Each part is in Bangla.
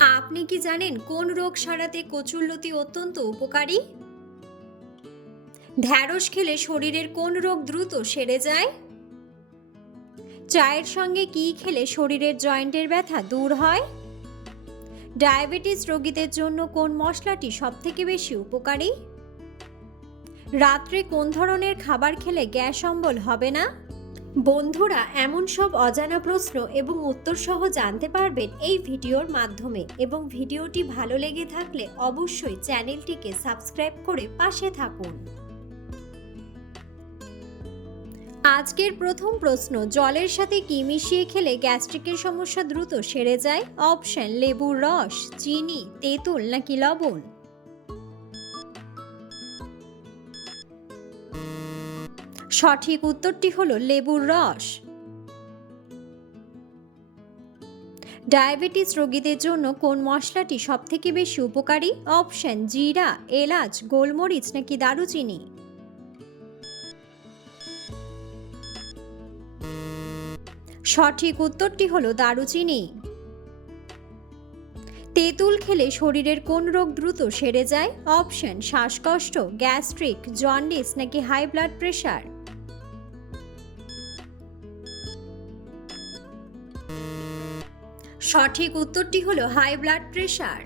আপনি কি জানেন কোন রোগ সারাতে কচুরলতি অত্যন্ত উপকারী? ঢ্যাঁড়স খেলে শরীরের কোন রোগ দ্রুত সেরে যায়? চায়ের সঙ্গে কি খেলে শরীরের জয়েন্টের ব্যথা দূর হয়? ডায়াবেটিস রোগীদের জন্য কোন মশলাটি সবথেকে বেশি উপকারী? রাত্রে কোন ধরনের খাবার খেলে গ্যাস অম্বল হবে না? বন্ধুরা, এমন সব অজানা প্রশ্ন এবং উত্তর সহ জানতে পারবেন এই ভিডিওর মাধ্যমে, এবং ভিডিওটি ভালো লেগে থাকলে অবশ্যই চ্যানেলটিকে সাবস্ক্রাইব করে পাশে থাকুন। আজকের প্রথম প্রশ্ন, জলের সাথে কি মিশিয়ে খেলে গ্যাস্ট্রিকের সমস্যা দ্রুত সেরে যায়? অপশন: লেবুর রস, চিনি, তেঁতুল নাকি লবণ? সঠিক উত্তরটি হলো লেবুর রস। ডায়াবেটিস রোগীদের জন্য কোন মশলাটি সবথেকে বেশি উপকারী? অপশন: জিরা, এলাচ, গোলমরিচ নাকি দারুচিনি? সঠিক উত্তরটি হলো দারুচিনি। তেঁতুল খেলে শরীরের কোন রোগ দ্রুত সেরে যায়? অপশন: শ্বাসকষ্ট, গ্যাস্ট্রিক, জন্ডিস নাকি হাই ব্লাড প্রেশার? সঠিক উত্তরটি হলো হাই ব্লাড প্রেশার।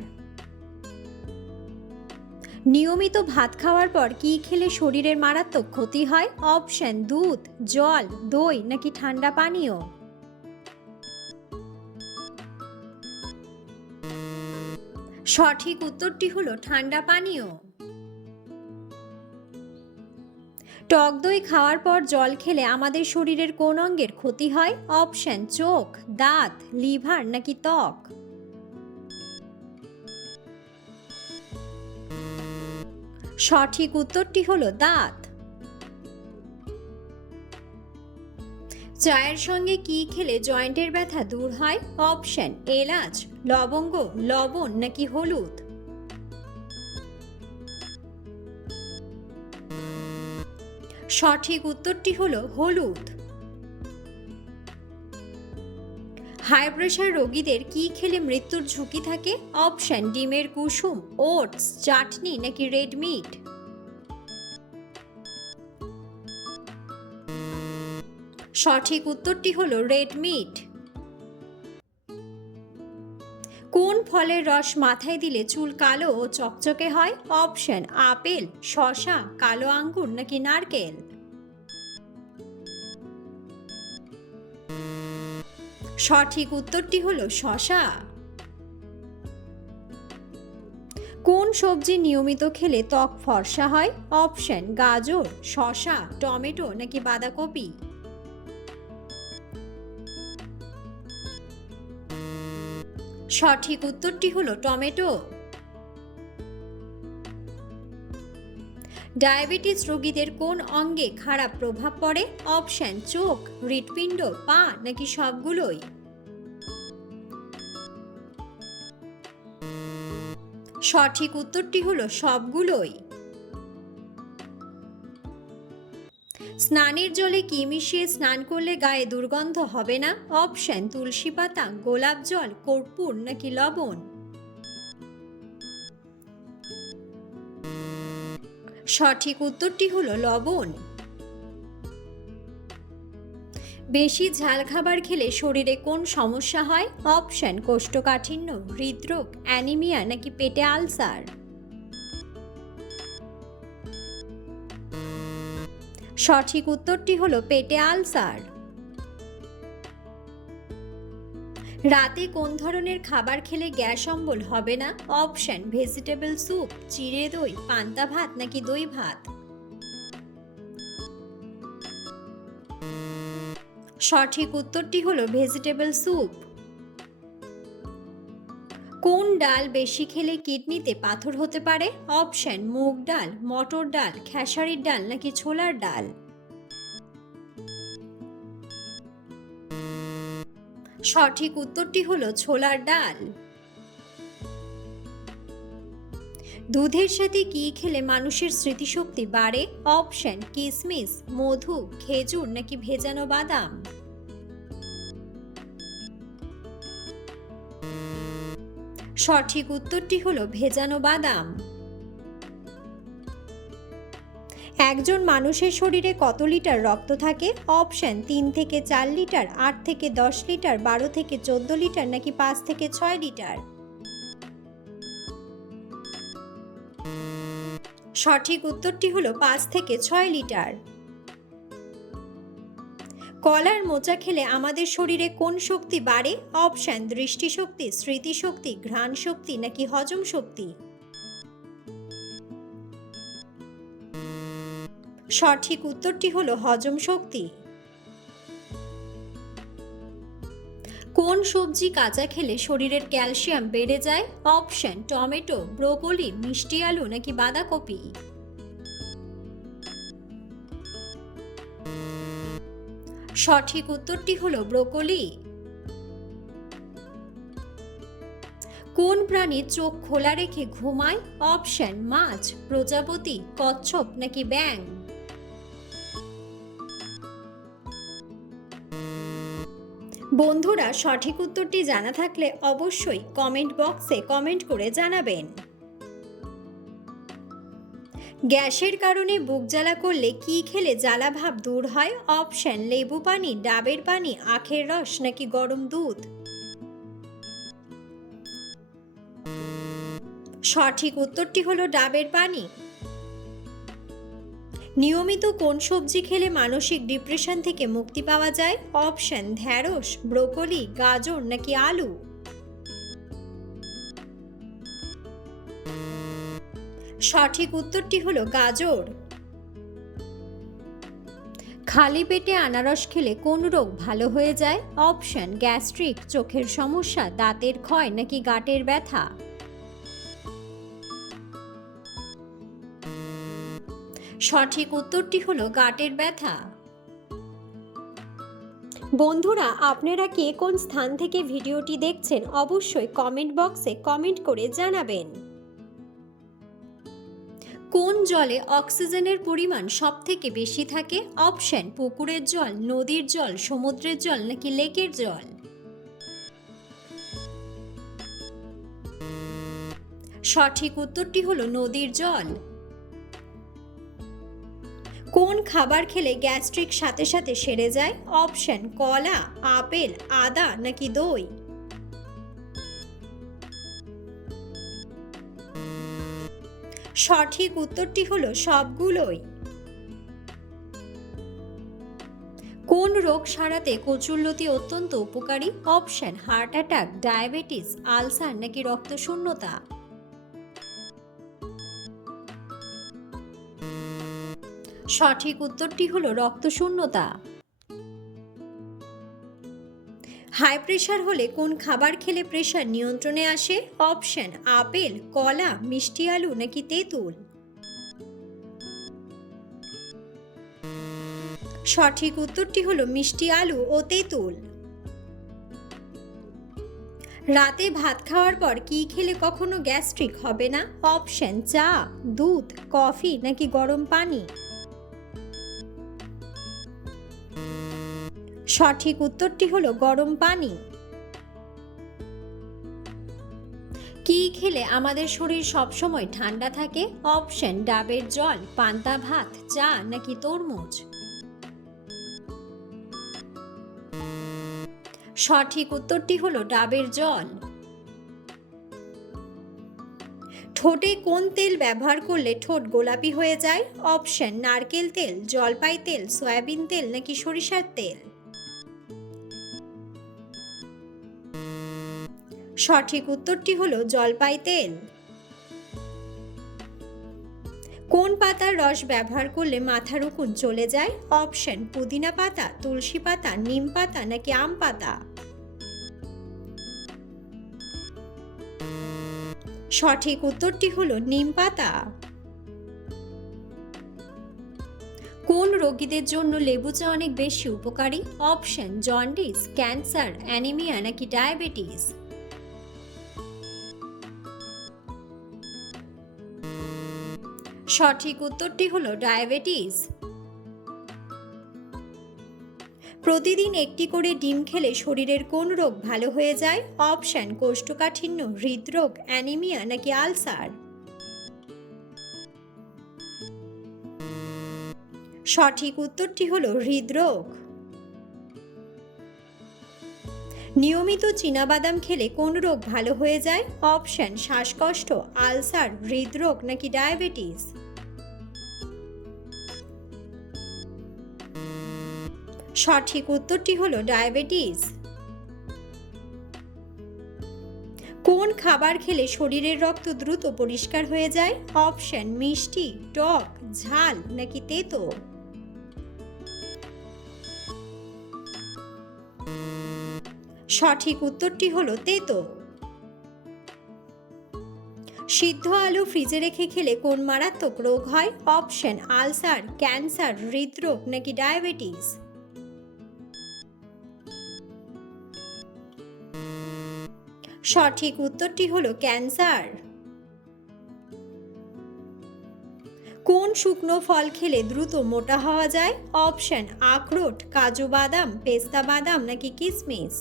নিয়মিত ভাত খাওয়ার পর কি খেলে শরীরের মারাত্মক ক্ষতি হয়? অপশন: দুধ, জল, দই নাকি ঠান্ডা পানীয়? সঠিক উত্তরটি হলো ঠান্ডা পানীয়। টক দই খাওয়ার পর জল খেলে আমাদের শরীরের কোন অঙ্গের ক্ষতি হয়? অপশন: চোখ, দাঁত, লিভার নাকি ত্বক? সঠিক উত্তরটি হলো দাঁত। চায়ের সঙ্গে কি খেলে জয়েন্টের ব্যথা দূর হয়? অপশন: এলাচ, লবঙ্গ, লবণ নাকি হলুদ? সঠিক উত্তরটি হলো হলুদ। হাই প্রেশার রোগীদের কি খেলে মৃত্যুর ঝুঁকি থাকে? অপশন: ডিমের কুসুম, ওটস, চাটনি নাকি রেড মিট? সঠিক উত্তরটি হলো রেড মিট। কোন ফলের রস মাথায় দিলে চুল কালো ও চকচকে হয়? অপশন: আপেল, শসা, কালো আঙ্গুর নাকি নারকেল? সঠিক উত্তরটি হলো শসা। কোন সবজি নিয়মিত খেলে ত্বক ফর্সা হয়? অপশন: গাজর, শসা, টমেটো নাকি বাঁধাকপি? সঠিক উত্তরটি হলো টমেটো। ডায়াবেটিস রোগীদের কোন অঙ্গে খারাপ প্রভাব পড়ে? অপশন: চোখ, হৃৎপিণ্ড, পা নাকি সবগুলোই? সঠিক উত্তরটি হলো সবগুলোই। স্নানের জলে কি মিশিয়ে স্নান করলে গায়ে দুর্গন্ধ হবে না? অপশন: তুলসী পাতা, গোলাপ জল, কর্পূর নাকি লবণ? সঠিক উত্তরটি হলো লবণ। বেশি ঝাল খাবার খেলে শরীরে কোন সমস্যা হয়? অপশন: কোষ্ঠকাঠিন্য, হৃদরোগ, অ্যানিমিয়া নাকি পেটে আলসার? সঠিক উত্তরটি হলো পেটে আলসার। রাতে কোন ধরনের খাবার খেলে গ্যাস অম্বল হবে না? অপশন: ভেজিটেবল স্যুপ, চিড়ে দই, পান্তা ভাত নাকি দই ভাত? সঠিক উত্তরটি হলো ভেজিটেবল স্যুপ। কোন ডাল বেশি খেলে কিডনিতে পাথর হতে পারে? অপশন: মুগ ডাল, মটর ডাল, খেসারির ডাল নাকি ছোলার ডাল? সঠিক উত্তরটি হলো ছোলার ডাল। দুধের সাথে কি খেলে মানুষের স্মৃতিশক্তি বাড়ে? অপশন: কিশমিশ, মধু, খেজুর নাকি ভেজানো বাদাম? সঠিক উত্তরটি হলো ভেজানো বাদাম। একজন মানুষের শরীরে কত লিটার রক্ত থাকে? অপশন 3 থেকে 4 লিটার, 8 থেকে 10 লিটার, 12 থেকে 14 লিটার নাকি 5 থেকে 6 লিটার। সঠিক উত্তরটি হলো 5 থেকে 6 লিটার। কলার মোচা খেলে আমাদের শরীরে কোন শক্তি বাড়ে? অপশন দৃষ্টিশক্তি, স্মৃতিশক্তি, ঘ্রাণ শক্তি নাকি হজম শক্তি। সঠিক উত্তরটি হলো হজম শক্তি। কোন সবজি কাঁচা খেলে শরীরের ক্যালসিয়াম বেড়ে যায়? অপশন টমেটো, ব্রোকলি, মিষ্টি আলু নাকি বাঁধাকপি। সঠিক উত্তরটি হলো ব্রোকলি। কোন প্রাণী চোখ খোলা রেখে ঘুমায়? অপশন মাছ, প্রজাপতি, কচ্ছপ নাকি ব্যাঙ। বন্ধুরা, সঠিক উত্তরটি জানা থাকলে অবশ্যই কমেন্ট বক্সে কমেন্ট করে জানাবেন। গ্যাসের কারণে বুক জ্বালা করলে কি খেলে জ্বালা ভাব দূর হয়? অপশন লেবু পানি, ডাবের পানি, আখের রস নাকি গরম দুধ। সঠিক উত্তরটি হলো ডাবের পানি। নিয়মিত কোন সবজি খেলে মানসিক ডিপ্রেশন থেকে মুক্তি পাওয়া যায়? অপশন ঢ্যাঁড়স, ব্রোকলি, গাজর নাকি আলু। সঠিক উত্তরটি হলো গাজর। খালি পেটে আনারস খেলে কোন রোগ ভালো হয়ে যায়? অপশন গ্যাস্ট্রিক, চোখের সমস্যা, দাঁতের ক্ষয় নাকি গাঁটের ব্যথা। সঠিক উত্তরটি হলো গাঁটের ব্যথা। বন্ধুরা, আপনারা কে কোন স্থান থেকে ভিডিওটি দেখছেন অবশ্যই কমেন্ট বক্সে কমেন্ট করে জানাবেন। কোন জলে অক্সিজেনের পরিমাণ সবথেকে বেশি থাকে? অপশন পুকুরের জল, নদীর জল, সমুদ্রের জল নাকি লেকের জল। সঠিক উত্তরটি হলো নদীর জল। কোন খাবার খেলে গ্যাস্ট্রিক সাথে সাথে সেরে যায়? অপশন কলা, আপেল, আদা নাকি দই। সঠিক উত্তরটি হলো সবগুলোই। কোন রোগ সারাতে কচুরলতি অত্যন্ত উপকারী? Option heart attack, diabetes, ulcer নাকি রক্তশূন্যতা। সঠিক উত্তরটি হলো রক্তশূন্যতা। হাই প্রেশার হলে কোন খাবার খেলে প্রেশার নিয়ন্ত্রণে আসে? অপশন আপেল, কলা, মিষ্টি আলু নাকি তেঁতুল। সঠিক উত্তরটি হলো মিষ্টি আলু ও তেঁতুল। রাতে ভাত খাওয়ার পর কি খেলে কখনো গ্যাস্ট্রিক হবে না? অপশন চা, দুধ, কফি নাকি গরম পানি। সঠিক উত্তরটি হলো গরম পানি। কি খেলে আমাদের শরীর সবসময় ঠান্ডা থাকে? অপশন ডাবের জল, পান্তা ভাত, চা নাকি তরমুজ। সঠিক উত্তরটি হলো ডাবের জল। ঠোঁটে কোন তেল ব্যবহার করলে ঠোঁট গোলাপি হয়ে যায়? অপশন নারকেল তেল, জলপাই তেল, সয়াবিন তেল নাকি সরিষার তেল। সঠিক উত্তরটি হলো জলপাই তেল। কোন পাতার রস ব্যবহার করলে মাথার উকুন চলে যায়? অপশন পুদিনা পাতা, তুলসী পাতা, নিম পাতা নাকি আম পাতা। সঠিক উত্তরটি হলো নিম পাতা। কোন রোগীদের জন্য লেবু চা অনেক বেশি উপকারী? অপশন জন্ডিস, ক্যান্সার, অ্যানিমিয়া নাকি ডায়াবেটিস। সঠিক উত্তরটি হলো ডায়াবেটিস। প্রতিদিন একটি করে ডিম খেলে শরীরের কোন রোগ ভালো হয়ে যায়? অপশন কোষ্ঠকাঠিন্য, হৃদরোগ, অ্যানিমিয়া নাকি আলসার। সঠিক উত্তরটি হলো হৃদরোগ। নিয়মিত চীনাবাদাম খেলে কোন রোগ ভালো হয়ে যায়? অপশন শ্বাসকষ্ট, আলসার, হৃদরোগ নাকি ডায়াবেটিস। সঠিক উত্তরটি হলো ডায়াবেটিস। কোন খাবার খেলে শরীরের রক্ত দ্রুত পরিষ্কার হয়ে যায়? অপশন মিষ্টি, টক, ঝাল নাকি তেতো। সঠিক উত্তরটি হলো তেতো। সিদ্ধ আলু ফ্রিজে রেখে খেলে কোন মারাত্মক রোগ হয়? অপশন আলসার, ক্যান্সার, হৃদরোগ নাকি ডায়াবেটিস। সঠিক উত্তরটি হলো ক্যান্সার। কোন শুকনো ফল খেলে দ্রুত মোটা হওয়া যায়? অপশন আখরোট, কাজু বাদাম, পেস্তা বাদাম নাকি কিশমিশ।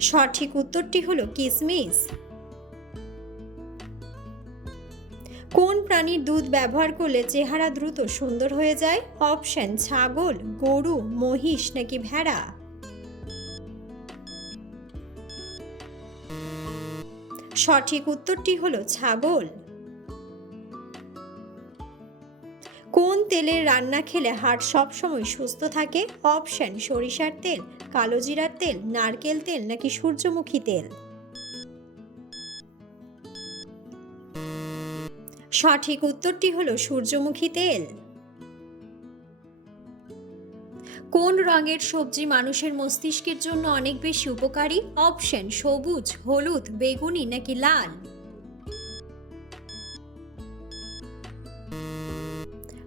সঠিক উত্তরটি হলো কিশমিশ। কোন প্রাণীর দুধ ব্যবহার করলে চেহারা দ্রুত সুন্দর হয়ে যায়? অপশন ছাগল, গরু, মহিষ নাকি ভেড়া। সঠিক উত্তরটি হলো ছাগল। কোন তেলের রান্না খেলে হাড় সবসময় সুস্থ থাকে? অপশন সরিষার তেল, কালো জিরার তেল, নারকেল তেল নাকি সূর্যমুখী তেল। সঠিক উত্তরটি হলো সূর্যমুখী তেল। কোন রঙের সবজি মানুষের মস্তিষ্কের জন্য অনেক বেশি উপকারী? অপশন সবুজ, হলুদ, বেগুনি নাকি লাল।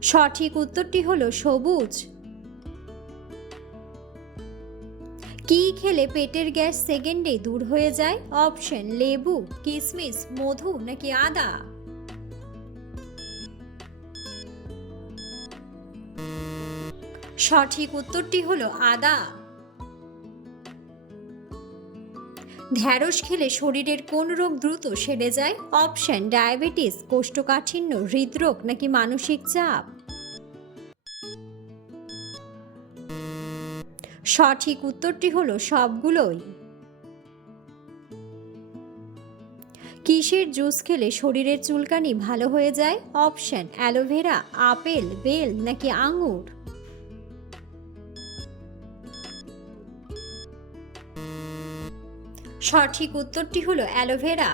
সঠিক উত্তরটি হলো সবুজ। কি খেলে পেটের গ্যাস সেকেন্ডে দূর হয়ে যায়? অপশন লেবু, কিশমিশ, মধু নাকি আদা। সঠিক উত্তরটি হলো আদা। ঢ্যাঁড়স খেলে শরীরের কোন রোগ দ্রুত সেরে যায়? অপশন ডায়াবেটিস, কোষ্ঠকাঠিন্য, হৃদরোগ নাকি মানসিক চাপ। সঠিক উত্তরটি হলো সবগুলোই। কিসের জুস খেলে শরীরের চুলকানি ভালো হয়ে যায়? অপশন অ্যালোভেরা, আপেল, বেল নাকি আঙুর। সঠিক উত্তরটি হলো অ্যালোভেরা।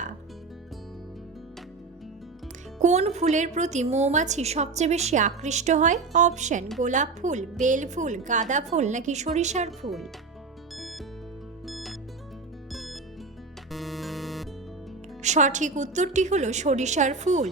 কোন ফুলের প্রতি মৌমাছি সবচেয়ে বেশি আকৃষ্ট হয়? অপশন গোলাপ ফুল, বেল ফুল, গাঁদা ফুল নাকি সরিষার ফুল। সঠিক উত্তরটি হলো সরিষার ফুল।